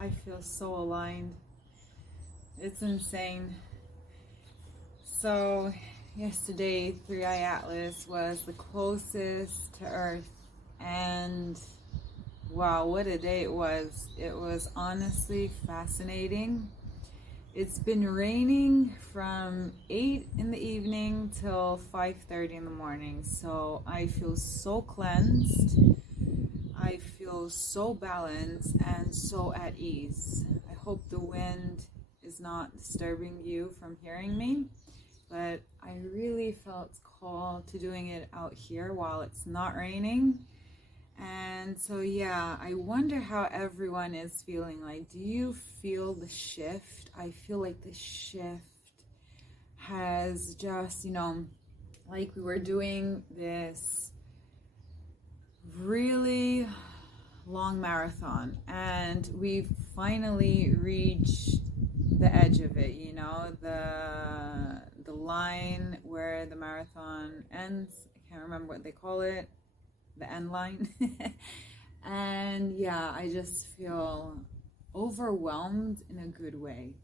I feel so aligned. It's insane. So, yesterday, Three Eye Atlas was the closest to Earth, and wow, what a day it was. It was honestly fascinating. It's been raining from 8 in the evening till 5:30 in the morning, so I feel so cleansed. I feel so balanced and so at ease. I hope the wind is not disturbing you from hearing me, but I really felt called to doing it out here while it's not raining. And so, yeah, I wonder how everyone is feeling. Like, do you feel the shift? I feel like the shift has just, like we were doing this really long marathon and we've finally reached the edge of it, the line where the marathon ends. I can't remember what they call it, the end line. And yeah, I just feel overwhelmed in a good way.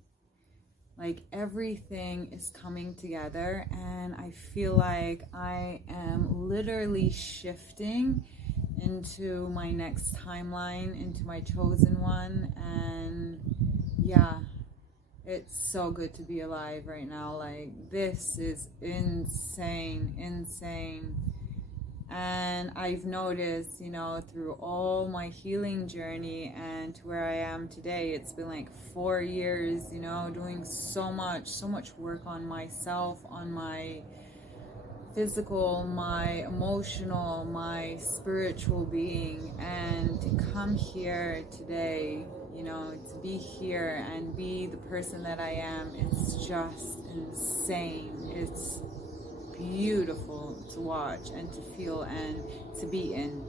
Like everything is coming together and I feel like I am literally shifting into my next timeline, into my chosen one. And yeah, it's so good to be alive right now. Like, this is insane. And I've noticed, through all my healing journey and to where I am today, it's been like 4 years, doing so much work on myself, on my physical, my emotional, my spiritual being. And to come here today, to be here and be the person that I am, it's just insane. It's beautiful to watch and to feel and to be in.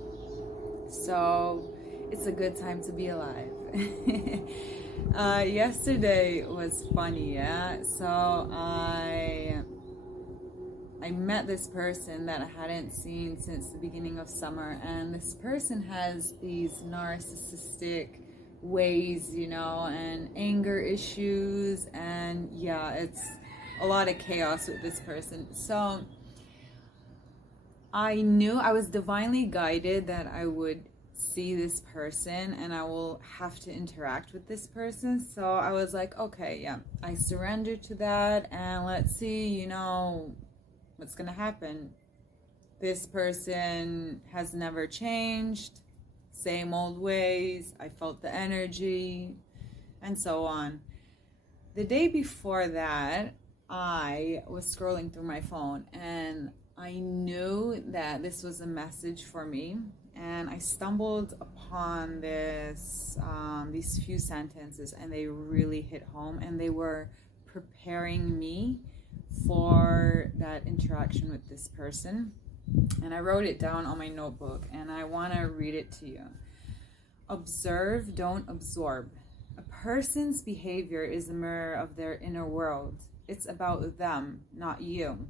So it's a good time to be alive. Yesterday was funny, yeah. So I met this person that I hadn't seen since the beginning of summer, and this person has these narcissistic ways, and anger issues, and yeah, it's a lot of chaos with this person. So I knew I was divinely guided that I would see this person and I will have to interact with this person. So I was like, okay, yeah, I surrendered to that and let's see, what's gonna happen. This person has never changed, same old ways. I felt the energy and so on. The day before that, I was scrolling through my phone and I knew that this was a message for me, and I stumbled upon these few sentences, and they really hit home, and they were preparing me for that interaction with this person. And I wrote it down on my notebook, and I want to read it to you. Observe, don't absorb. A person's behavior is a mirror of their inner world. It's about them, not you.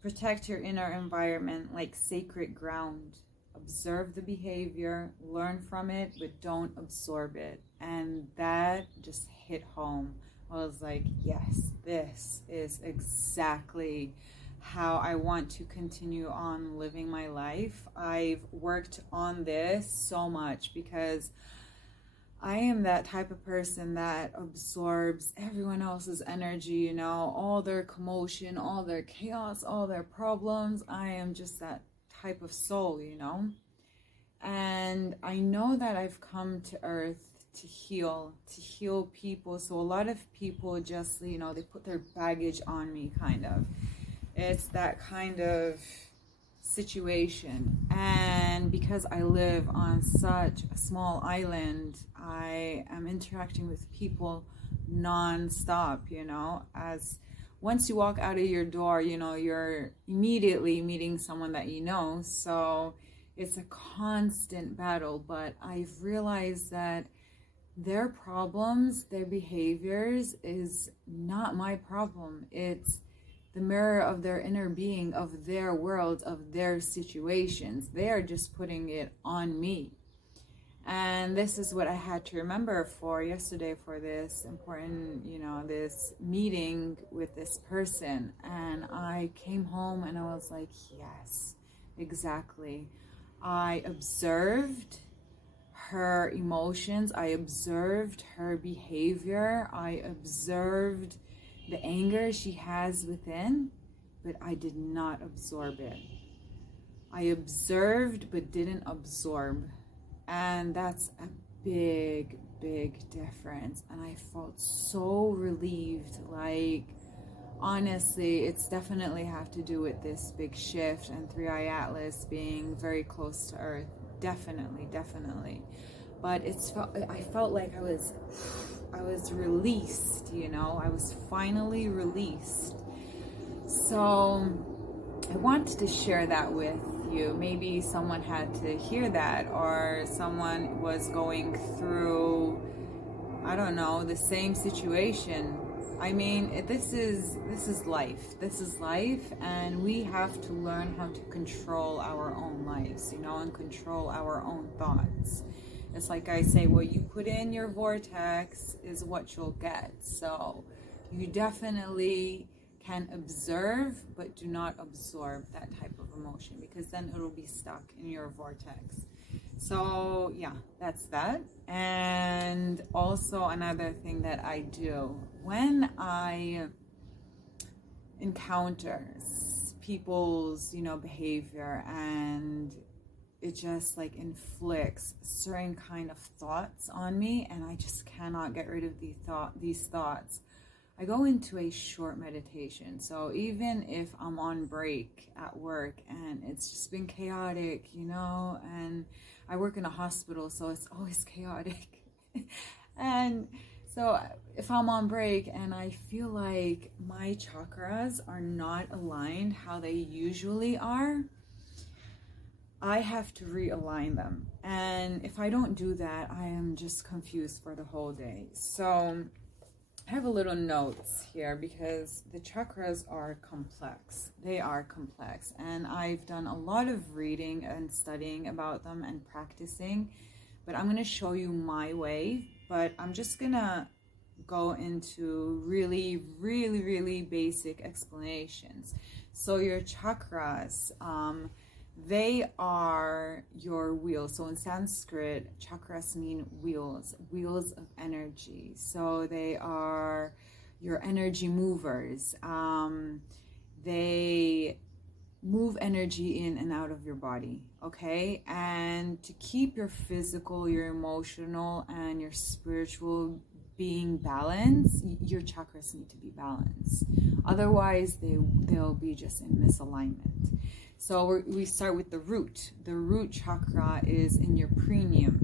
Protect your inner environment like sacred ground. Observe the behavior, learn from it, but don't absorb it. And that just hit home. I was like, yes, this is exactly how I want to continue on living my life. I've worked on this so much because I am that type of person that absorbs everyone else's energy, all their commotion, all their chaos, all their problems. I am just that type of soul, And I know that I've come to earth to heal people. So a lot of people just, they put their baggage on me, kind of. It's that kind of situation. And because I live on such a small island, I am interacting with people non-stop, as once you walk out of your door, you're immediately meeting someone that so it's a constant battle. But I've realized that their problems, their behaviors is not my problem. It's the mirror of their inner being, of their world, of their situations. They are just putting it on me. And this is what I had to remember for yesterday for this important, this meeting with this person. And I came home and I was like, yes, exactly. I observed her emotions. I observed her behavior. I observed the anger she has within, but I did not absorb it. I observed but didn't absorb. And that's a big, big difference. And I felt so relieved. Like, honestly, it's definitely have to do with this big shift and 3i Atlas being very close to Earth. Definitely, definitely. But I felt like I was released, I was finally released. So I wanted to share that with you. Maybe someone had to hear that, or someone was going through, I don't know, the same situation. I mean, this is life. This is life, and we have to learn how to control our own lives, and control our own thoughts. It's like I say, what you put in your vortex is what you'll get. So you definitely can observe, but do not absorb that type of emotion, because then it'll be stuck in your vortex. So yeah, that's that. And also another thing that I do when I encounter people's, behavior, and it just like inflicts certain kind of thoughts on me, and I just cannot get rid of these thoughts, I go into a short meditation. So even if I'm on break at work and it's just been chaotic, and I work in a hospital, so it's always chaotic. And so if I'm on break and I feel like my chakras are not aligned how they usually are, I have to realign them. And if I don't do that, I am just confused for the whole day. So I have a little notes here because the chakras are complex. They are complex. And I've done a lot of reading and studying about them and practicing. But I'm going to show you my way. But I'm just going to go into really, really, really basic explanations. So your chakras, they are your wheels. So in Sanskrit, chakras mean wheels of energy. So they are your energy movers. They move energy in and out of your body, okay? And to keep your physical, your emotional, and your spiritual being balanced, your chakras need to be balanced. Otherwise, they'll be just in misalignment. So we start with the root. The root chakra is in your perineum.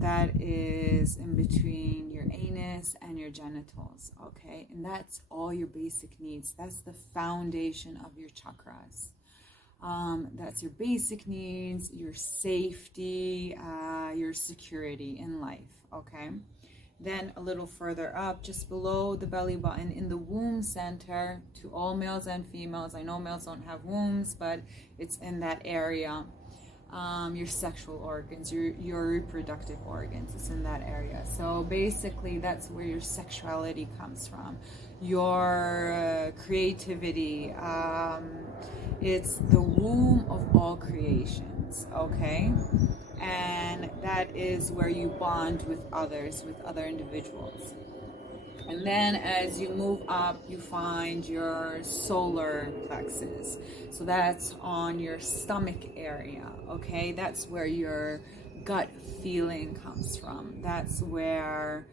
That is in between your anus and your genitals, okay? And that's all your basic needs. That's the foundation of your chakras. That's your basic needs, your safety, your security in life, okay? Then a little further up, just below the belly button, in the womb center, to all males and females. I know males don't have wombs, but it's in that area. Your sexual organs, your reproductive organs, it's in that area. So basically, that's where your sexuality comes from, your creativity. It's the womb of all creations, okay? And that is where you bond with others, with other individuals. And then as you move up, you find your solar plexus. So that's on your stomach area, okay? That's where your gut feeling comes from. That's where,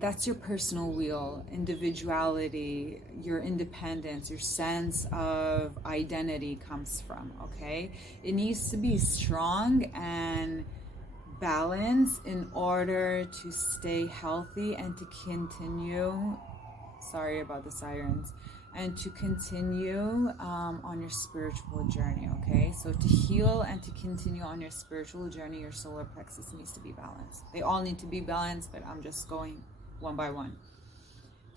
that's your personal wheel, individuality, your independence, your sense of identity comes from, okay? It needs to be strong and balance in order to stay healthy and to continue, sorry about the sirens, and to continue on your spiritual journey, okay? So to heal and to continue on your spiritual journey, your solar plexus needs to be balanced. They all need to be balanced, but I'm just going one by one.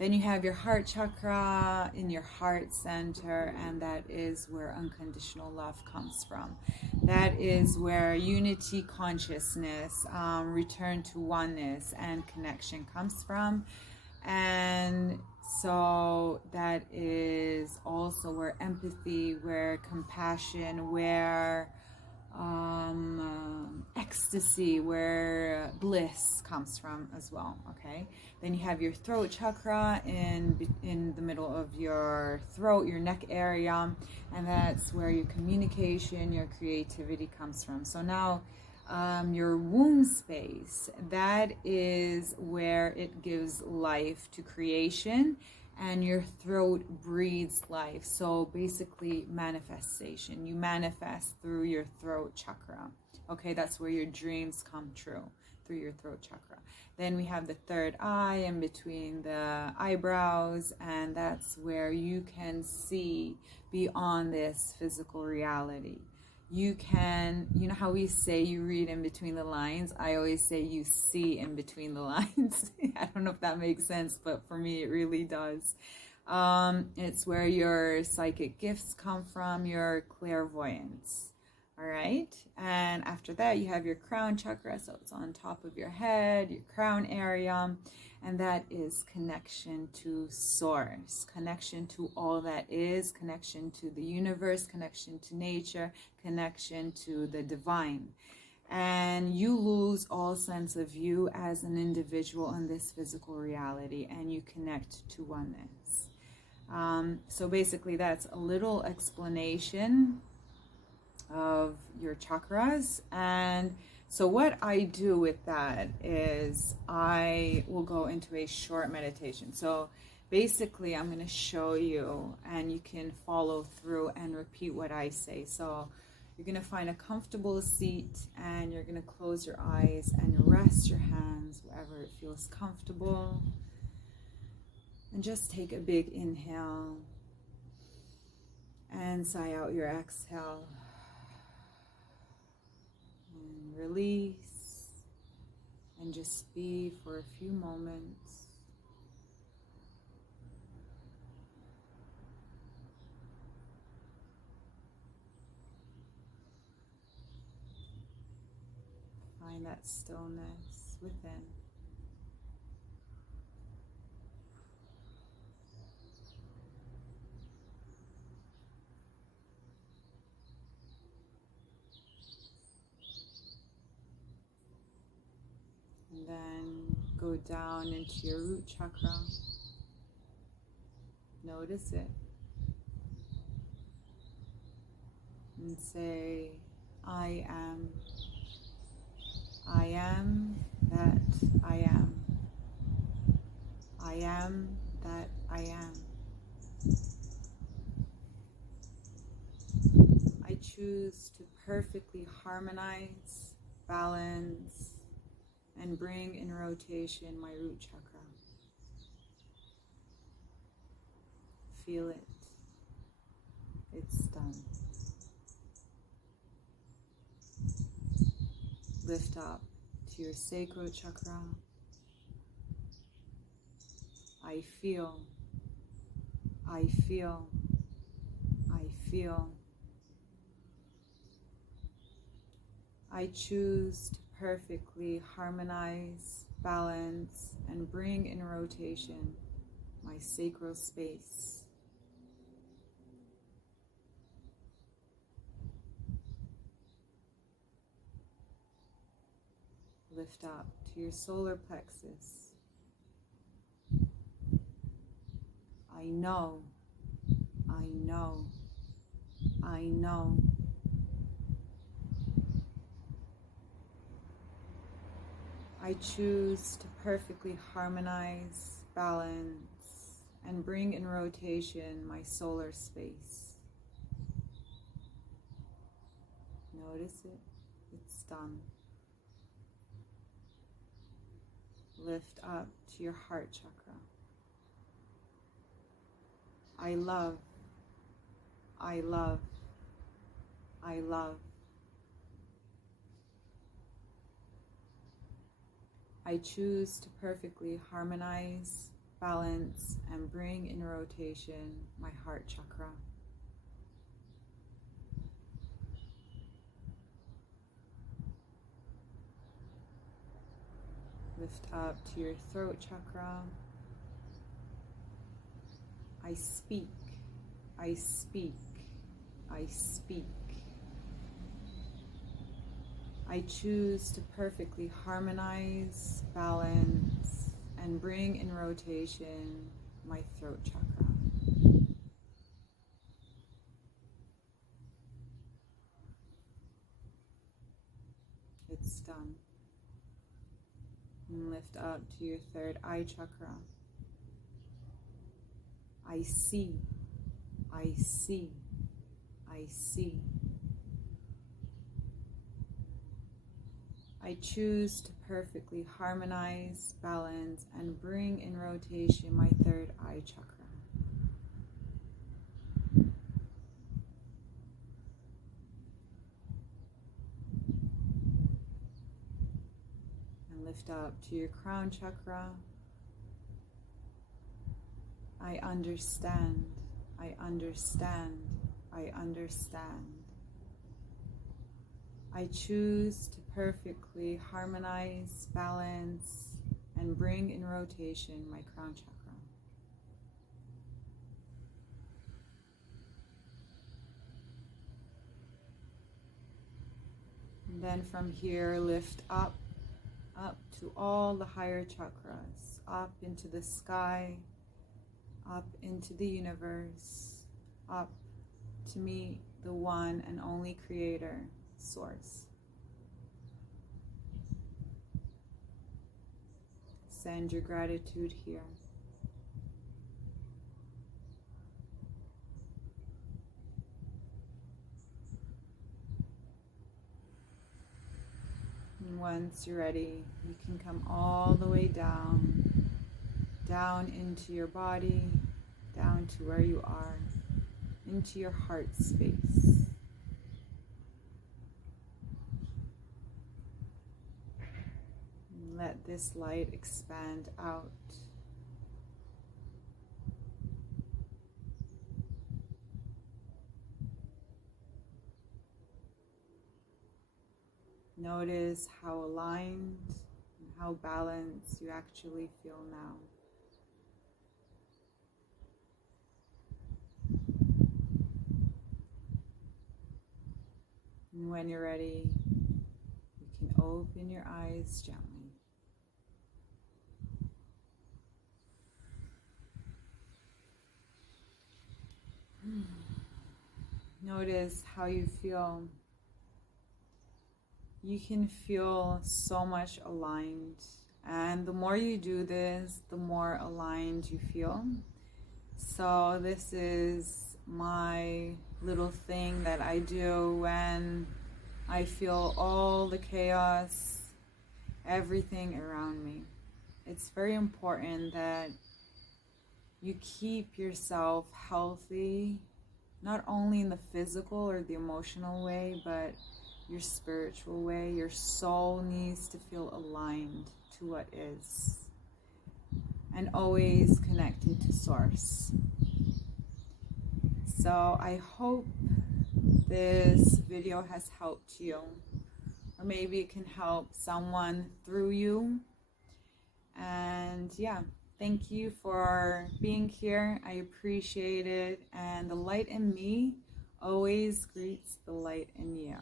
Then you have your heart chakra in your heart center, and that is where unconditional love comes from. That is where unity consciousness, return to oneness and connection comes from. And so that is also where empathy, where compassion, where ecstasy, where bliss comes from as well. Okay, then you have your throat chakra in the middle of your throat, your neck area, and that's where your communication, your creativity comes from. So now your womb space, that is where it gives life to creation, and your throat breathes life. So basically manifestation. You manifest through your throat chakra. Okay, that's where your dreams come true, through your throat chakra. Then we have the third eye in between the eyebrows, and that's where you can see beyond this physical reality. You can, you know how we say you read in between the lines? I always say you see in between the lines. I don't know if that makes sense, but for me it really does. It's where your psychic gifts come from, your clairvoyance. All right, and after that you have your crown chakra, so it's on top of your head, your crown area, and that is connection to source, connection to all that is, connection to the universe, connection to nature, connection to the divine. And you lose all sense of you as an individual in this physical reality, and you connect to oneness. So basically that's a little explanation of your chakras. And so what I do with that is I will go into a short meditation. So basically I'm going to show you, and you can follow through and repeat what I say. So you're going to find a comfortable seat, and you're going to close your eyes and rest your hands wherever it feels comfortable, and just take a big inhale and sigh out your exhale. Release and just be for a few moments. Find that stillness within. And then go down into your root chakra. Notice it. And say, I am. I am that I am. I am that I am. I choose to perfectly harmonize, balance, and bring in rotation my root chakra. Feel it. It's done. Lift up to your sacral chakra. I feel. I feel. I feel. I choose to perfectly harmonize, balance, and bring in rotation my sacral space. Lift up to your solar plexus. I know, I know, I know. I choose to perfectly harmonize, balance, and bring in rotation my solar space. Notice it. It's done. Lift up to your heart chakra. I love, I love, I love. I choose to perfectly harmonize, balance, and bring in rotation my heart chakra. Lift up to your throat chakra. I speak, I speak, I speak. I choose to perfectly harmonize, balance, and bring in rotation my throat chakra. It's done. And lift up to your third eye chakra. I see, I see, I see. I choose to perfectly harmonize, balance, and bring in rotation my third eye chakra. And lift up to your crown chakra. I understand, I understand, I understand. I choose to perfectly harmonize, balance, and bring in rotation my crown chakra. And then from here, lift up to all the higher chakras, up into the sky, up into the universe, up to meet the one and only creator, source. Send your gratitude here. And once you're ready, you can come all the way down into your body, down to where you are, into your heart space. And let this light expand out. Notice how aligned and how balanced you actually feel now. And when you're ready, you can open your eyes gently. Notice how you feel. You can feel so much aligned, and the more you do this, the more aligned you feel. So this is my little thing that I do when I feel all the chaos, everything around me. It's very important that you keep yourself healthy, not only in the physical or the emotional way, but your spiritual way. Your soul needs to feel aligned to what is and always connected to source. So I hope this video has helped you, or maybe it can help someone through you. And yeah, thank you for being here. I appreciate it. And the light in me always greets the light in you.